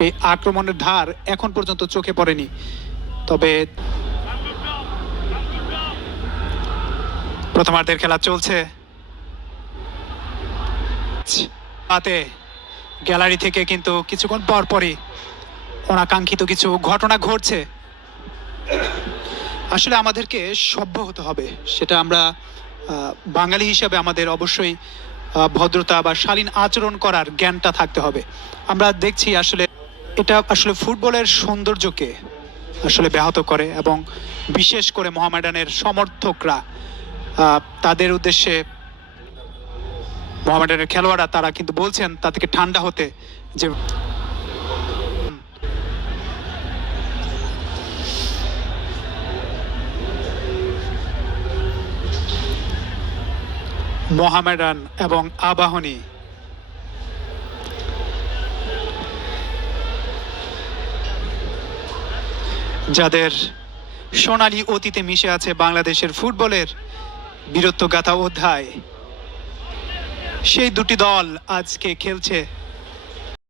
এই আক্রমণের ধার এখন পর্যন্ত চোখে পড়েনি, তবে প্রথমার্ধের খেলা চলছে। হাতে গ্যালারি থেকে কিন্তু কিছুক্ষণ পর পরই অনাকাঙ্ক্ষিত কিছু ঘটনা ঘটছে। আসলে আমাদেরকে সভ্য হতে হবে, সেটা আমরা বাঙালি হিসাবে আমাদের অবশ্যই ভদ্রতা বা শালীন আচরণ করার জ্ঞানটা থাকতে হবে। আমরা দেখছি আসলে এটা আসলে ফুটবলের সৌন্দর্যকে আসলে ব্যাহত করে, এবং বিশেষ করে মোহামেডানের সমর্থকরা তাদের উদ্দেশ্যে, মোহামেডানের খেলোয়াড়রা তারা কিন্তু বলছেন তাদেরকে ঠান্ডা হতে, যে মোহামেডান এবং আবাহনী যাদের সোনালী অতীতে মিশে আছে বাংলাদেশের ফুটবলের বীরত্বগাথা অধ্যায়, সেই দুটি দল আজকে খেলছে